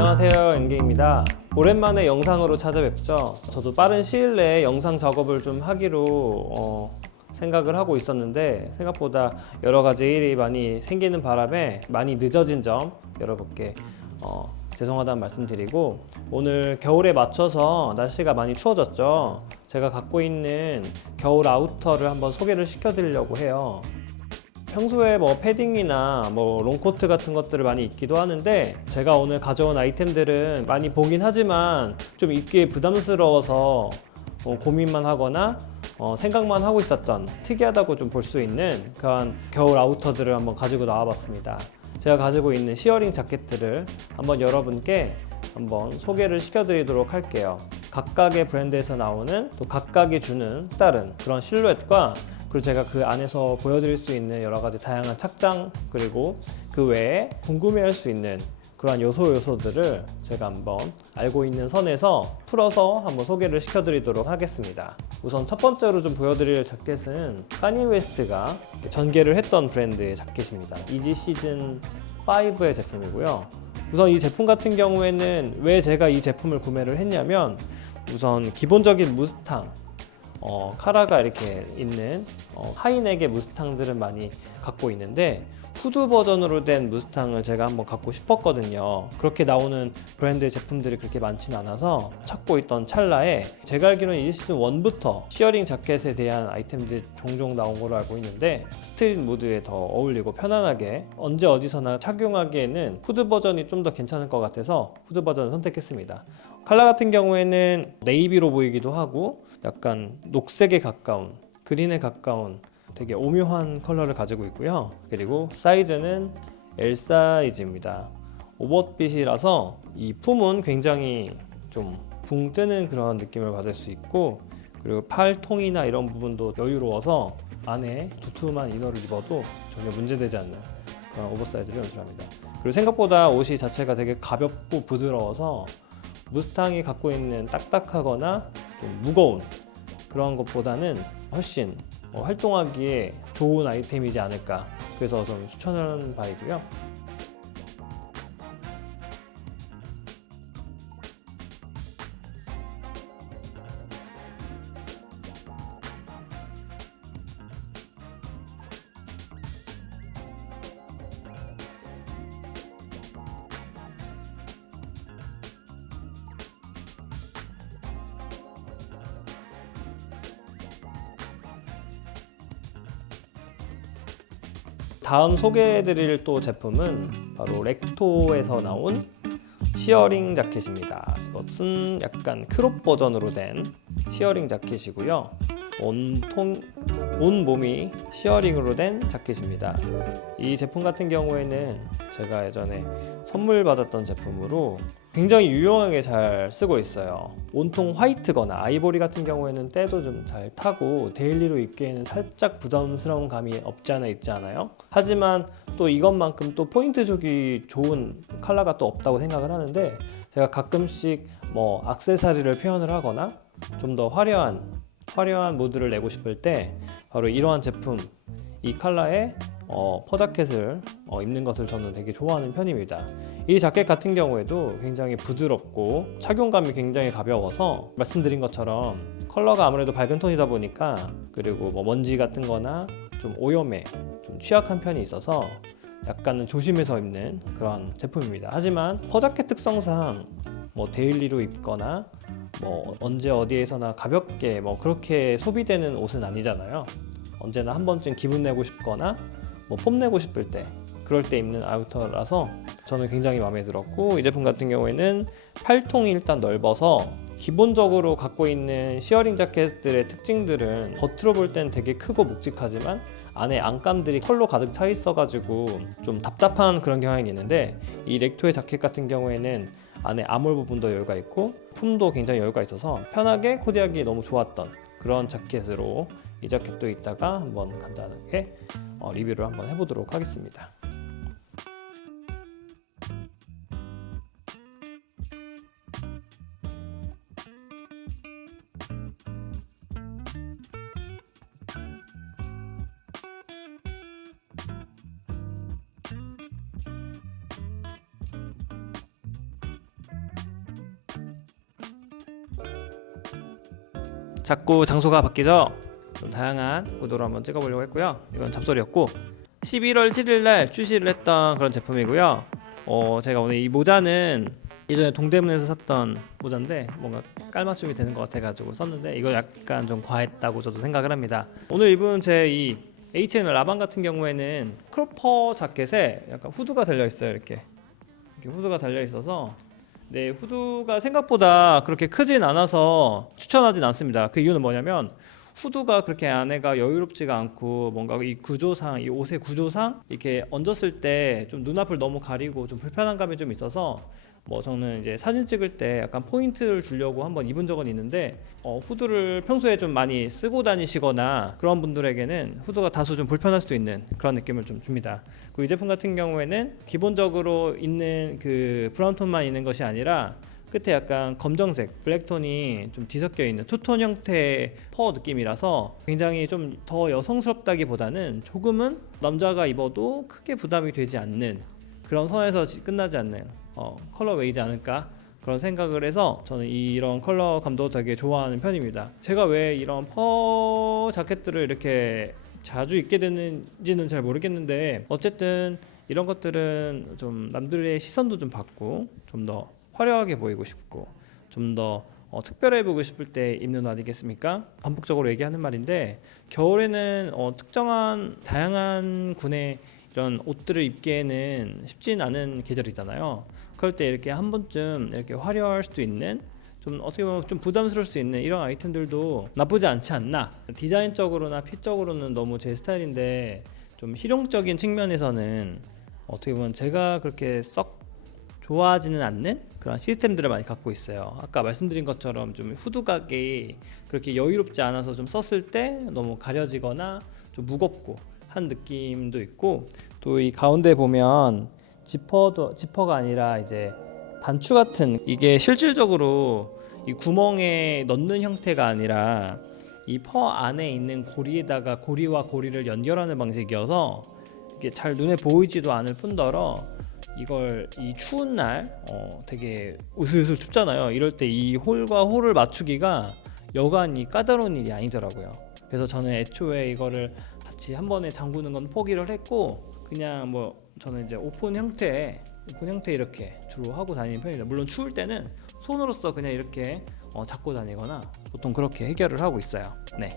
안녕하세요, 엔게입니다. 오랜만에 영상으로 찾아뵙죠. 저도 빠른 시일 내에 영상 작업을 좀 하기로 생각을 하고 있었는데 생각보다 여러 가지 일이 많이 생기는 바람에 많이 늦어진 점 여러분께 죄송하다는 말씀드리고, 오늘 겨울에 맞춰서 날씨가 많이 추워졌죠. 제가 갖고 있는 겨울 아우터를 한번 소개를 시켜드리려고 해요. 평소에 패딩이나 롱코트 같은 것들을 많이 입기도 하는데, 제가 오늘 가져온 아이템들은 많이 보긴 하지만 좀 입기에 부담스러워서 고민만 하거나 생각만 하고 있었던 특이하다고 좀 볼 수 있는 그런 겨울 아우터들을 한번 가지고 나와봤습니다. 제가 가지고 있는 시어링 자켓들을 한번 여러분께 한번 소개를 시켜드리도록 할게요. 각각의 브랜드에서 나오는, 또 각각이 주는 다른 그런 실루엣과, 그리고 제가 그 안에서 보여드릴 수 있는 여러 가지 다양한 착장, 그리고 그 외에 궁금해할 수 있는 그러한 요소들을 제가 한번 알고 있는 선에서 풀어서 한번 소개를 시켜드리도록 하겠습니다. 우선 첫 번째로 좀 보여드릴 자켓은 카니 웨스트가 전개를 했던 브랜드의 자켓입니다. 이지 시즌 5의 제품이고요. 우선 이 제품 같은 경우에는 왜 제가 이 제품을 구매를 했냐면, 우선 기본적인 무스탕 카라가 이렇게 있는 하이넥의 무스탕들은 많이 갖고 있는데, 후드 버전으로 된 무스탕을 제가 한번 갖고 싶었거든요. 그렇게 나오는 브랜드의 제품들이 그렇게 많진 않아서 찾고 있던 찰나에, 제가 알기로는 이 시즌 1부터 시어링 자켓에 대한 아이템들이 종종 나온 걸로 알고 있는데, 스트릿 무드에 더 어울리고 편안하게 언제 어디서나 착용하기에는 후드 버전이 좀 더 괜찮을 것 같아서 후드 버전을 선택했습니다. 컬러 같은 경우에는 네이비로 보이기도 하고 약간 녹색에 가까운, 그린에 가까운 되게 오묘한 컬러를 가지고 있고요. 그리고 사이즈는 L 사이즈입니다. 오버핏이라서 이 품은 굉장히 좀 붕 뜨는 그런 느낌을 받을 수 있고, 그리고 팔통이나 이런 부분도 여유로워서 안에 두툼한 이너를 입어도 전혀 문제되지 않는 그런 오버사이즈를 연출합니다. 그리고 생각보다 옷이 자체가 되게 가볍고 부드러워서 무스탕이 갖고 있는 딱딱하거나 좀 무거운 그런 것보다는 훨씬 활동하기에 좋은 아이템이지 않을까, 그래서 좀 추천하는 바이고요. 다음 소개해드릴 또 제품은 바로 렉토에서 나온 시어링 자켓입니다. 이것은 약간 크롭 버전으로 된 시어링 자켓이고요. 온 몸이 시어링으로 된 자켓입니다. 이 제품 같은 경우에는 제가 예전에 선물 받았던 제품으로 굉장히 유용하게 잘 쓰고 있어요. 온통 화이트거나 아이보리 같은 경우에는 때도 좀 잘 타고 데일리로 입기에는 살짝 부담스러운 감이 없지 않아 있지 않아요? 하지만 또 이것만큼 또 포인트 주기 좋은 컬러가 또 없다고 생각을 하는데, 제가 가끔씩 액세서리를 표현을 하거나 좀 더 화려한 무드를 내고 싶을 때 바로 이러한 제품, 이 컬러의 퍼자켓을 입는 것을 저는 되게 좋아하는 편입니다. 이 자켓 같은 경우에도 굉장히 부드럽고 착용감이 굉장히 가벼워서, 말씀드린 것처럼 컬러가 아무래도 밝은 톤이다 보니까, 그리고 먼지 같은 거나 좀 오염에 좀 취약한 편이 있어서 약간은 조심해서 입는 그런 제품입니다. 하지만 퍼자켓 특성상 데일리로 입거나 언제 어디에서나 가볍게 그렇게 소비되는 옷은 아니잖아요. 언제나 한 번쯤 기분 내고 싶거나 폼 내고 싶을 때, 그럴 때 입는 아우터라서 저는 굉장히 마음에 들었고, 이 제품 같은 경우에는 팔통이 일단 넓어서 기본적으로 갖고 있는 시어링 자켓들의 특징들은 겉으로 볼 땐 되게 크고 묵직하지만 안에 안감들이 털로 가득 차 있어가지고 좀 답답한 그런 경향이 있는데, 이 렉토의 자켓 같은 경우에는 안에 아몰 부분도 여유가 있고 품도 굉장히 여유가 있어서 편하게 코디하기 너무 좋았던 그런 자켓으로 이 자켓도 이따가 한번 간단하게 리뷰를 한번 해보도록 하겠습니다. 자꾸 장소가 바뀌죠. 좀 다양한 구도로 한번 찍어보려고 했고요. 이건 잡소리였고 11월 7일 날 출시를 했던 그런 제품이고요. 제가 오늘 이 모자는 예전에 동대문에서 샀던 모자인데 뭔가 깔맞춤이 되는 것 같아가지고 썼는데 이거 약간 좀 과했다고 저도 생각을 합니다. 오늘 입은 제 이 H&M 라방 같은 경우에는 크로퍼 자켓에 약간 후드가 달려 있어요. 이렇게 후드가 달려 있어서 네, 후드가 생각보다 그렇게 크진 않아서 추천하진 않습니다. 그 이유는 뭐냐면 후드가 그렇게 안에가 여유롭지가 않고 뭔가 이 구조상, 이 옷의 구조상 이렇게 얹었을 때 좀 눈앞을 너무 가리고 좀 불편한 감이 좀 있어서 뭐 저는 이제 사진 찍을 때 약간 포인트를 주려고 한번 입은 적은 있는데 후드를 평소에 좀 많이 쓰고 다니시거나 그런 분들에게는 후드가 다소 좀 불편할 수도 있는 그런 느낌을 좀 줍니다. 그리고 이 제품 같은 경우에는 기본적으로 있는 그 브라운 톤만 있는 것이 아니라 끝에 약간 검정색, 블랙톤이 좀 뒤섞여 있는 투톤 형태의 퍼 느낌이라서 굉장히 좀 더 여성스럽다기보다는 조금은 남자가 입어도 크게 부담이 되지 않는 그런 선에서 끝나지 않는 컬러웨이지 않을까 그런 생각을 해서 저는 이런 컬러감도 되게 좋아하는 편입니다. 제가 왜 이런 퍼 자켓들을 이렇게 자주 입게 되는지는 잘 모르겠는데 어쨌든 이런 것들은 좀 남들의 시선도 좀 받고 좀 더 화려하게 보이고 싶고 좀 더 특별해 보이고 싶을 때 입는 옷 아니겠습니까? 반복적으로 얘기하는 말인데 겨울에는 특정한 다양한 군의 이런 옷들을 입기에는 쉽진 않은 계절이잖아요. 그럴 때 이렇게 한 번쯤 이렇게 화려할 수도 있는 좀 어떻게 보면 좀 부담스러울 수 있는 이런 아이템들도 나쁘지 않지 않나. 디자인적으로나 핏적으로는 너무 제 스타일인데 좀 실용적인 측면에서는 어떻게 보면 제가 그렇게 썩 좋아하지는 않는 그런 시스템들을 많이 갖고 있어요. 아까 말씀드린 것처럼 좀 후드각이 그렇게 여유롭지 않아서 좀 썼을 때 너무 가려지거나 좀 무겁고 한 느낌도 있고 또 이 가운데 보면 지퍼가 아니라 이제 단추 같은 이게 실질적으로 이 구멍에 넣는 형태가 아니라 이 퍼 안에 있는 고리에다가 고리와 고리를 연결하는 방식이어서 이게 잘 눈에 보이지도 않을 뿐더러 이걸 이 추운 날 되게 으슬으슬 춥잖아요. 이럴 때 이 홀과 홀을 맞추기가 여간이 까다로운 일이 아니더라고요. 그래서 저는 애초에 이거를 같이 한 번에 잠그는 건 포기를 했고 그냥 뭐 저는 이제 오픈 형태 이렇게 주로 하고 다니는 편입니다. 물론 추울 때는 손으로서 그냥 이렇게 잡고 다니거나 보통 그렇게 해결을 하고 있어요. 네.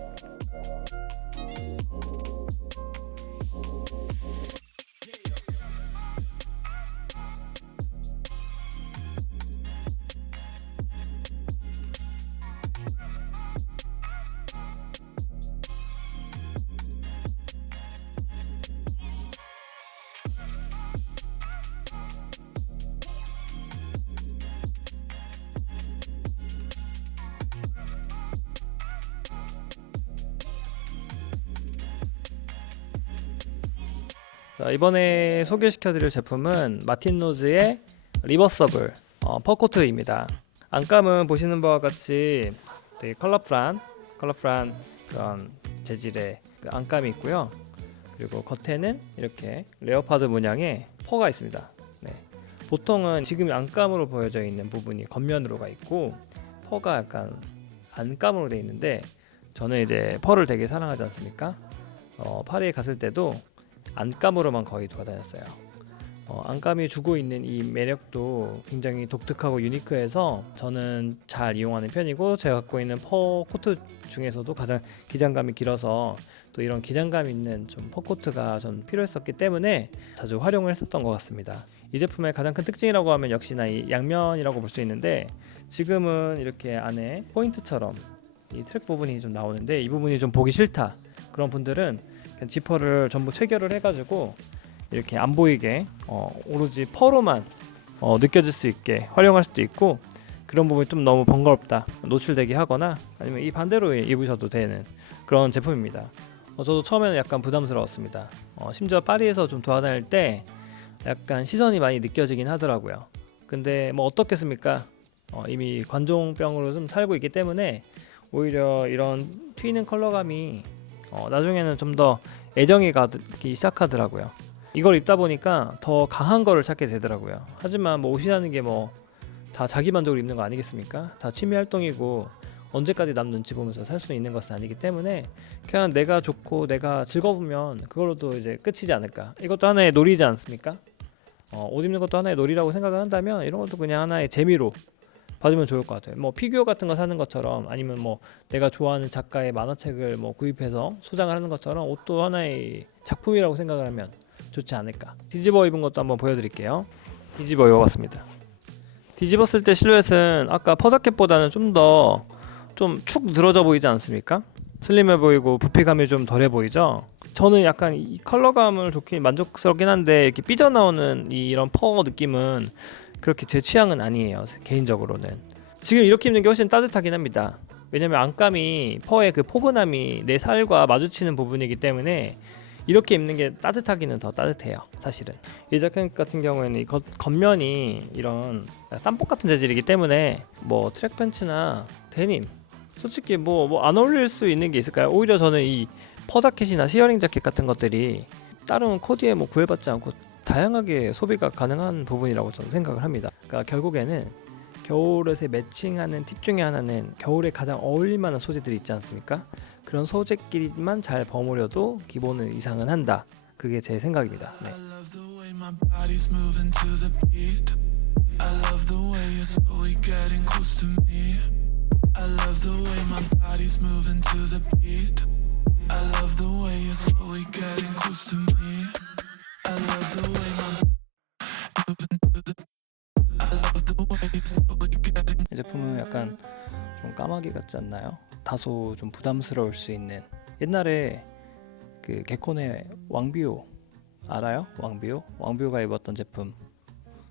자, 이번에 소개시켜드릴 제품은 마틴로즈의 리버서블 퍼코트입니다. 안감은 보시는 바와 같이 되게 컬러풀한 그런 재질의 그 안감이 있고요. 그리고 겉에는 이렇게 레오파드 문양의 퍼가 있습니다. 네. 보통은 지금 안감으로 보여져 있는 부분이 겉면으로 가 있고 퍼가 약간 안감으로 되어 있는데 저는 이제 펄을 되게 사랑하지 않습니까? 파리에 갔을 때도 안감으로만 거의 돌아다녔어요. 안감이 주고 있는 이 매력도 굉장히 독특하고 유니크해서 저는 잘 이용하는 편이고 제가 갖고 있는 퍼 코트 중에서도 가장 기장감이 길어서 또 이런 기장감 있는 좀 퍼 코트가 전 필요했었기 때문에 자주 활용을 했었던 것 같습니다. 이 제품의 가장 큰 특징이라고 하면 역시나 이 양면이라고 볼 수 있는데 지금은 이렇게 안에 포인트처럼 이 트랙 부분이 좀 나오는데 이 부분이 좀 보기 싫다 그런 분들은 그냥 지퍼를 전부 체결을 해가지고 이렇게 안 보이게 오로지 퍼로만 느껴질 수 있게 활용할 수도 있고 그런 부분이 좀 너무 번거롭다 노출되게 하거나 아니면 이 반대로 입으셔도 되는 그런 제품입니다. 저도 처음에는 약간 부담스러웠습니다. 심지어 파리에서 좀 돌아다닐 때 약간 시선이 많이 느껴지긴 하더라고요. 근데 뭐 어떻겠습니까? 이미 관종병으로 좀 살고 있기 때문에 오히려 이런 튀는 컬러감이 나중에는 좀 더 애정이 가기 시작하더라고요. 이걸 입다 보니까 더 강한 거를 찾게 되더라고요. 하지만 뭐 옷이라는 게 뭐 다 자기 만족을 입는 거 아니겠습니까? 다 취미 활동이고 언제까지 남 눈치 보면서 살 수 있는 것은 아니기 때문에 그냥 내가 좋고 내가 즐거우면 그걸로도 이제 끝이지 않을까. 이것도 하나의 놀이지 않습니까? 옷 입는 것도 하나의 놀이라고 생각을 한다면 이런 것도 그냥 하나의 재미로 봐주면 좋을 것 같아요. 뭐 피규어 같은 거 사는 것처럼 아니면 뭐 내가 좋아하는 작가의 만화책을 뭐 구입해서 소장을 하는 것처럼 옷도 하나의 작품이라고 생각을 하면 좋지 않을까. 뒤집어 입은 것도 한번 보여드릴게요. 뒤집어 입어봤습니다. 뒤집었을 때 실루엣은 아까 퍼자켓보다는 좀 축 늘어져 보이지 않습니까? 슬림해 보이고 부피감이 좀 덜해 보이죠? 저는 약간 이 컬러감을 좋게 만족스럽긴 한데 이렇게 삐져나오는 이런 퍼 느낌은 그렇게 제 취향은 아니에요. 개인적으로는 지금 이렇게 입는 게 훨씬 따뜻하긴 합니다. 왜냐면 안감이 퍼의 그 포근함이 내 살과 마주치는 부분이기 때문에 이렇게 입는 게 따뜻하기는 더 따뜻해요. 사실은 이 자켓 같은 경우에는 이 겉면이 이런 땀복 같은 재질이기 때문에 뭐 트랙 팬츠나 데님 솔직히 뭐 안 어울릴 수 있는 게 있을까요? 오히려 저는 이 퍼 자켓이나 시어링 자켓 같은 것들이 다른 코디에 뭐 구애받지 않고 다양하게 소비가 가능한 부분이라고 저는 생각을 합니다. 그러니까 결국에는 겨울옷에 매칭하는 팁 중에 하나는 겨울에 가장 어울릴 만한 소재들이 있지 않습니까? 그런 소재끼리만 잘 버무려도 기본은 이상은 한다. 그게 제 생각입니다. 네. 이 제품은 약간 좀 까마귀 같지 않나요? 다소 좀 부담스러울 수 있는 옛날에 그 개콘의 왕비호 알아요? 왕비호가 입었던 제품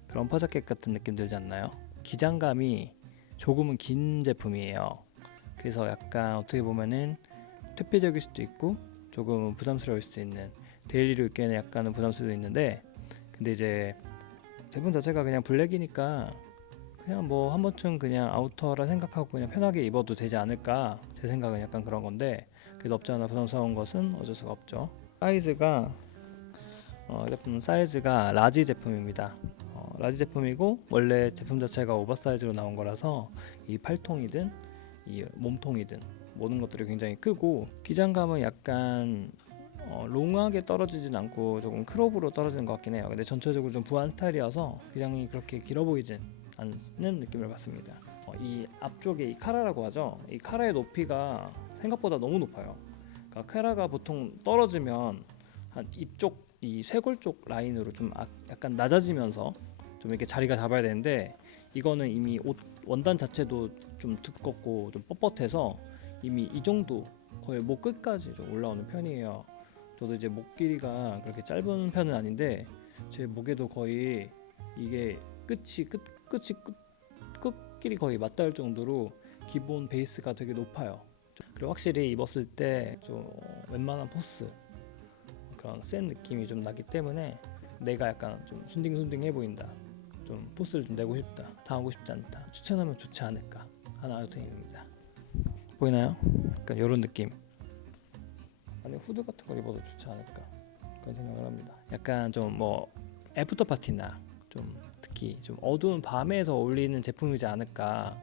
그런 퍼자켓 같은 느낌 들지 않나요? 기장감이 조금은 긴 제품이에요. 그래서 약간 어떻게 보면은 퇴폐적일 수도 있고 조금은 부담스러울 수 있는 데일리로 입기에는 약간은 부담스러울 수도 있는데 근데 이제 제품 자체가 그냥 블랙이니까 그냥 뭐 한 번쯤 그냥 아우터라 생각하고 그냥 편하게 입어도 되지 않을까 제 생각은 약간 그런 건데 그래도 없지 않아 부담스러운 것은 어쩔 수가 없죠. 사이즈가 제품 사이즈가 라지 제품입니다. 라지 제품이고 원래 제품 자체가 오버사이즈로 나온 거라서 이 팔통이든 이 몸통이든 모든 것들이 굉장히 크고 기장감은 약간 롱하게 떨어지진 않고 조금 크롭으로 떨어지는 것 같긴 해요. 근데 전체적으로 좀 부한 스타일이어서 기장이 그렇게 길어 보이진 않는 느낌을 받습니다. 이 앞쪽에 이 카라라고 하죠. 이 카라의 높이가 생각보다 너무 높아요. 그러니까 카라가 보통 떨어지면 한 이쪽 이 쇄골 쪽 라인으로 좀 약간 낮아지면서 좀 이렇게 자리가 잡아야 되는데 이거는 이미 옷 원단 자체도 좀 두껍고 좀 뻣뻣해서 이미 이 정도 거의 목 끝까지 좀 올라오는 편이에요. 저도 이제 목 길이가 그렇게 짧은 편은 아닌데 제 목에도 거의 이게 끝길이 거의 맞닿을 정도로 기본 베이스가 되게 높아요. 그리고 확실히 입었을 때 좀 웬만한 포스 그런 센 느낌이 좀 나기 때문에 내가 약간 좀 순딩순딩해 보인다. 좀 포스를 좀 내고 싶다. 당하고 싶지 않다. 추천하면 좋지 않을까 하는 아이템입니다. 보이나요? 약간 이런 느낌. 안에 후드 같은 걸 입어도 좋지 않을까 그런 생각을 합니다. 약간 좀 뭐 애프터 파티나 좀 특히 좀 어두운 밤에 더 어울리는 제품이지 않을까.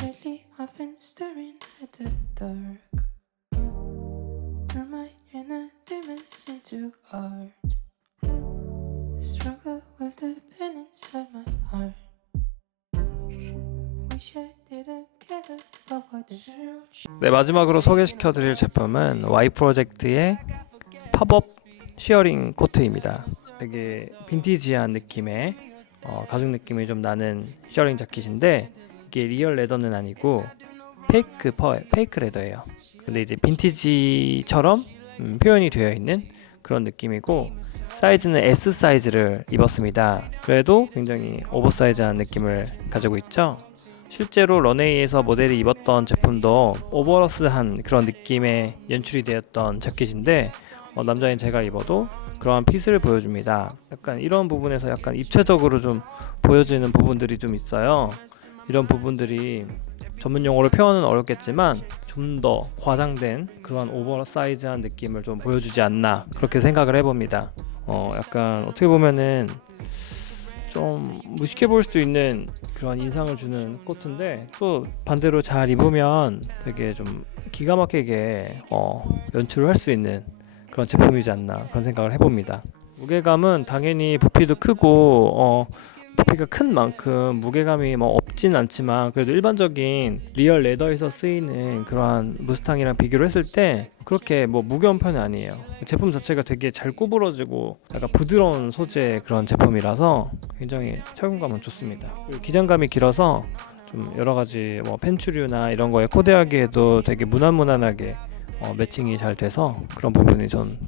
Lately I've been staring at the dark. Turn my inner demons into art. Struggle with the pain inside my heart. Wish I didn't care about what the 네, 마지막으로 소개시켜드릴 제품은 Y 프로젝트의 팝업 쉬어링 코트입니다. 되게 빈티지한 느낌의 가죽 느낌이 좀 나는 쉬어링 자켓인데 이게 리얼 레더는 아니고 페이크 레더예요. 근데 이제 빈티지처럼 표현이 되어 있는 그런 느낌이고 사이즈는 S 사이즈를 입었습니다. 그래도 굉장히 오버사이즈한 느낌을 가지고 있죠. 실제로 런웨이에서 모델이 입었던 제품도 오버러스한 그런 느낌의 연출이 되었던 자켓인데 남자인 제가 입어도 그러한 핏을 보여줍니다. 약간 이런 부분에서 약간 입체적으로 좀 보여지는 부분들이 좀 있어요. 이런 부분들이 전문 용어로 표현은 어렵겠지만 좀 더 과장된 그런 오버사이즈한 느낌을 좀 보여주지 않나 그렇게 생각을 해봅니다. 약간 어떻게 보면은 좀 무식해 보일 수도 있는 그런 인상을 주는 코트인데 또 반대로 잘 입으면 되게 좀 기가 막히게 연출을 할 수 있는 그런 제품이지 않나 그런 생각을 해봅니다. 무게감은 당연히 부피도 크고 부피가 큰 만큼 무게감이 뭐 없진 않지만 그래도 일반적인 리얼 레더에서 쓰이는 그러한 무스탕이랑 비교를 했을 때 그렇게 뭐 무거운 편이 아니에요. 제품 자체가 되게 잘 구부러지고 약간 부드러운 소재의 그런 제품이라서 굉장히 착용감은 좋습니다. 그리고 기장감이 길어서 좀 여러 가지 뭐 팬츠류나 이런 거에 코디하기에도 되게 무난무난하게 매칭이 잘 돼서 그런 부분이 전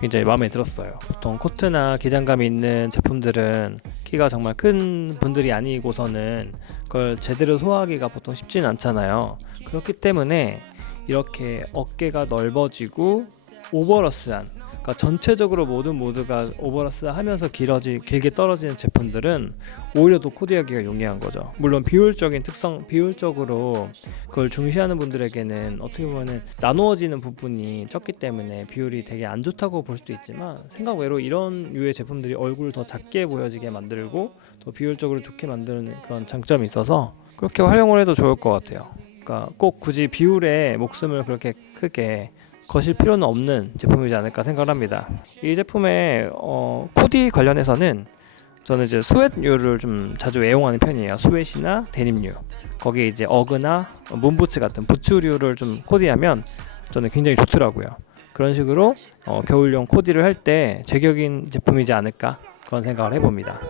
굉장히 마음에 들었어요. 보통 코트나 기장감이 있는 제품들은 키가 정말 큰 분들이 아니고서는 그걸 제대로 소화하기가 보통 쉽지는 않잖아요. 그렇기 때문에 이렇게 어깨가 넓어지고 오버러스한, 그러니까 전체적으로 모든 모드가 오버러스하면서 길게 떨어지는 제품들은 오히려 더 코디하기가 용이한 거죠. 물론 비율적으로 그걸 중시하는 분들에게는 어떻게 보면은 나누어지는 부분이 적기 때문에 비율이 되게 안 좋다고 볼 수도 있지만 생각 외로 이런 류의 제품들이 얼굴을 더 작게 보여지게 만들고 더 비율적으로 좋게 만드는 그런 장점이 있어서 그렇게 활용을 해도 좋을 것 같아요. 그러니까 꼭 굳이 비율에 목숨을 그렇게 크게 거실 필요는 없는 제품이지 않을까 생각을 합니다. 이 제품의 코디 관련해서는 저는 이제 스웨트류를 좀 자주 애용하는 편이에요. 스웨트이나 데님류. 거기에 이제 어그나 문부츠 같은 부츠류를 좀 코디하면 저는 굉장히 좋더라고요. 그런 식으로 겨울용 코디를 할 때 제격인 제품이지 않을까 그런 생각을 해봅니다.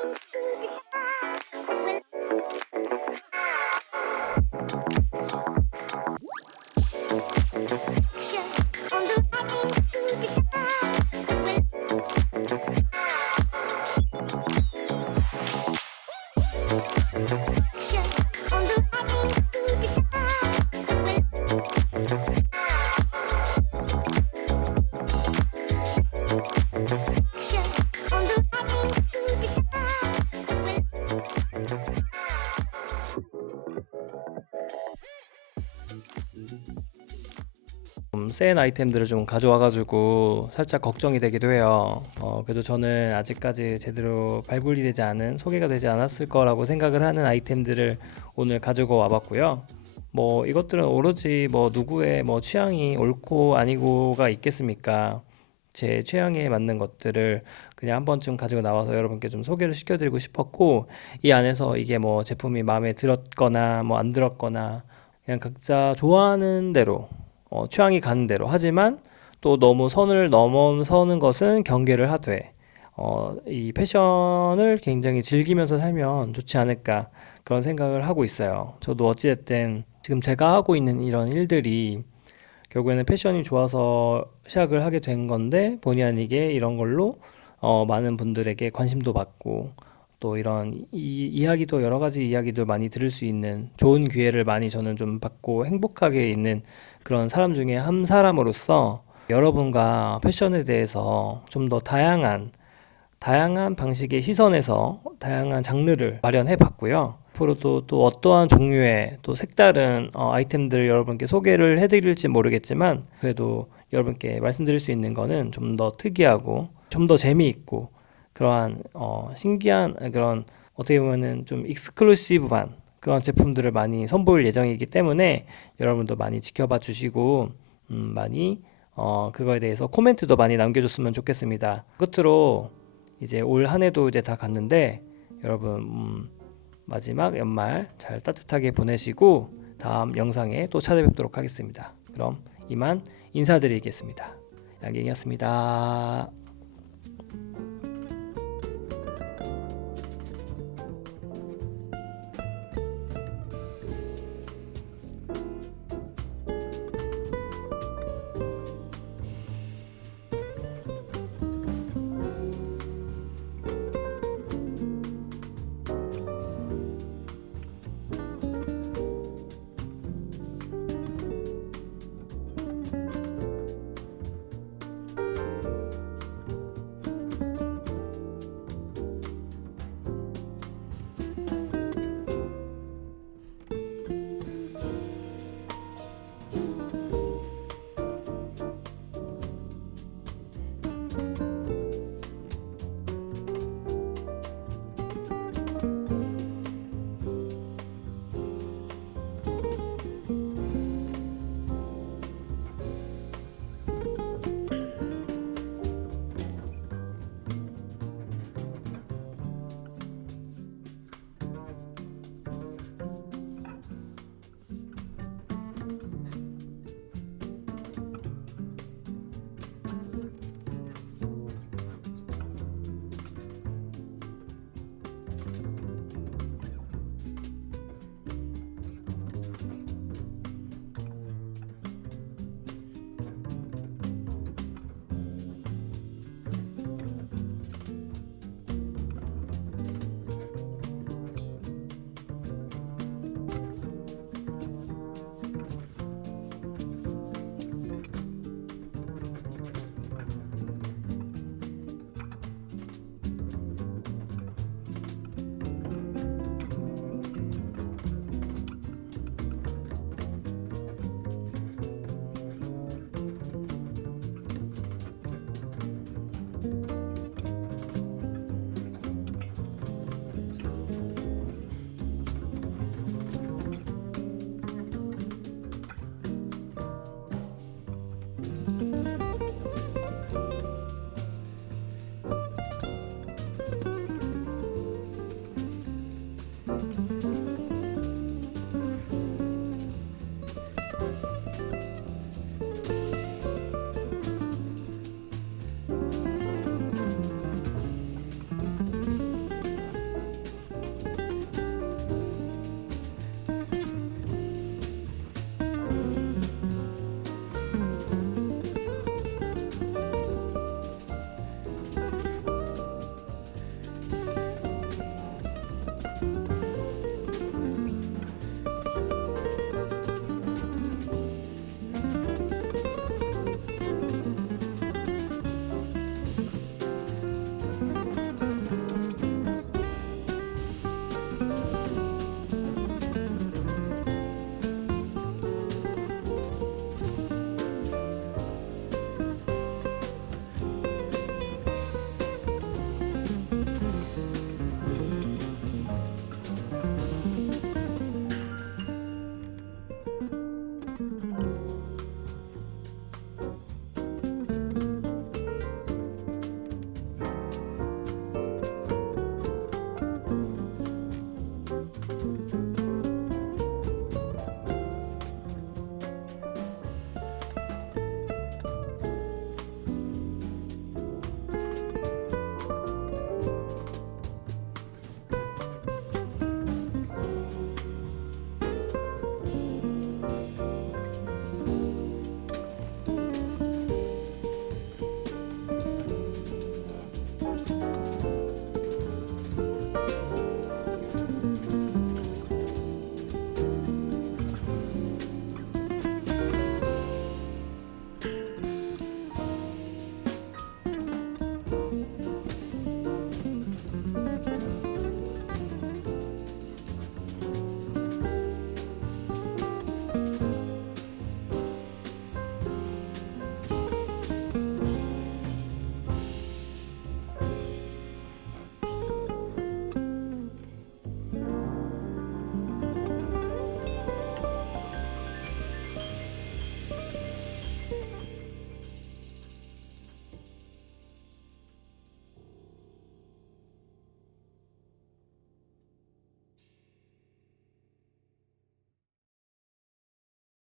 센 아이템들을 좀 가져와가지고 살짝 걱정이 되기도 해요. 그래도 저는 아직까지 제대로 발굴이 되지 않은, 소개가 되지 않았을 거라고 생각을 하는 아이템들을 오늘 가지고 와봤고요. 뭐 이것들은 오로지 뭐 누구의 뭐 취향이 옳고 아니고가 있겠습니까? 제 취향에 맞는 것들을 그냥 한 번쯤 가지고 나와서 여러분께 좀 소개를 시켜드리고 싶었고, 이 안에서 이게 뭐 제품이 마음에 들었거나 뭐 안 들었거나 그냥 각자 좋아하는 대로 취향이 가는 대로, 하지만 또 너무 선을 넘어서는 것은 경계를 하되 이 패션을 굉장히 즐기면서 살면 좋지 않을까 그런 생각을 하고 있어요. 저도 어찌됐든 지금 제가 하고 있는 이런 일들이 결국에는 패션이 좋아서 시작을 하게 된 건데 본의 아니게 이런 걸로 많은 분들에게 관심도 받고 또 이런 이야기도, 여러 가지 이야기도 많이 들을 수 있는 좋은 기회를 많이 저는 좀 받고 행복하게 있는 그런 사람 중에 한 사람으로서 여러분과 패션에 대해서 좀 더 다양한 방식의 시선에서 다양한 장르를 마련해 봤고요. 앞으로도 또 어떠한 종류의 또 색다른 아이템들을 여러분께 소개를 해드릴지 모르겠지만 그래도 여러분께 말씀드릴 수 있는 거는 좀 더 특이하고 좀 더 재미있고 그러한 신기한 그런, 어떻게 보면은 좀 익스클루시브한 그런 제품들을 많이 선보일 예정이기 때문에 여러분도 많이 지켜봐 주시고 많이 그거에 대해서 코멘트도 많이 남겨줬으면 좋겠습니다. 끝으로 이제 올 한 해도 이제 다 갔는데 여러분 마지막 연말 잘 따뜻하게 보내시고 다음 영상에 또 찾아뵙도록 하겠습니다. 그럼 이만 인사드리겠습니다. 양갱이었습니다.